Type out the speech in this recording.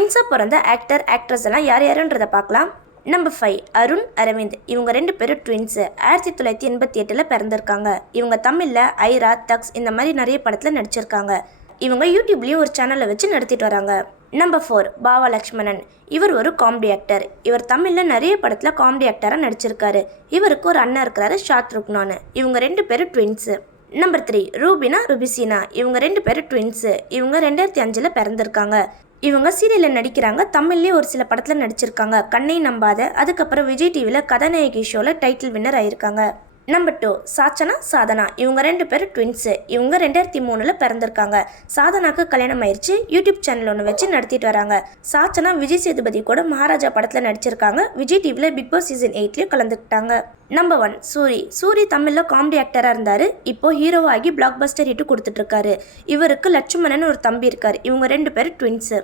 ட்வின்ஸாக பிறந்த ஆக்ட்ரஸ் எல்லாம் யார் யாருன்றதை பார்க்கலாம். நம்பர் 5 அருண் அரவிந்த். இவங்க 2 பேரும் ட்வின்ஸு. 1988 பிறந்திருக்காங்க. இவங்க தமிழில் ஐரா, தக்ஸ் இந்த மாதிரி நிறைய படத்தில் நடிச்சிருக்காங்க. இவங்க யூடியூப்லேயும் ஒரு சேனலை வச்சு நடத்திட்டு வராங்க. நம்பர் 4 பாவா லக்ஷ்மணன். இவர் ஒரு காமெடி ஆக்டர். இவர் தமிழில் நிறைய படத்தில் காமெடி ஆக்டராக நடிச்சிருக்காரு. இவருக்கு ஒரு அண்ணன் இருக்கிறாரு, ஷாத்ருக்னான்னு. இவங்க 2 பேரும் ட்வின்ஸு. நம்பர் 3 ரூபினா ருபிசினா. இவங்க 2 பேரும் ட்வின்ஸு. இவங்க 2005 பிறந்திருக்காங்க. இவங்க சீரியலில் நடிக்கிறாங்க. தமிழ்லேயே ஒரு சில படத்தில் நடிச்சிருக்காங்க. கண்ணை நம்பாத, அதுக்கப்புறம் விஜய் டிவியில் கதாநாயகி ஷோவில் டைட்டில் வின்னர் ஆயிருக்காங்க. நம்பர் 2 சாச்சனா சாதனா. இவங்க 2 பேரும் ட்வின்ஸு. இவங்க 2003 பிறந்திருக்காங்க. சாதனாக்கு கல்யாணம் ஆயிடுச்சு. யூடியூப் சேனல் ஒன்று வச்சு நடத்திட்டு வராங்க. சாச்சனா விஜய் சேதுபதி கூட மகாராஜா படத்தில் நடிச்சிருக்காங்க. விஜய் டிவியில் பிக் பாஸ் சீசன் 8லேயும் கலந்துக்கிட்டாங்க. நம்பர் 1 சூரி தமிழில் காமெடி ஆக்டராக இருந்தார். இப்போ ஹீரோவாகி பிளாக் பஸ்டர் ஹிட்டு கொடுத்துட்ருக்காரு. இவருக்கு லட்சுமணன் ஒரு தம்பி இருக்கார். இவங்க 2 பேரும் ட்வின்ஸு.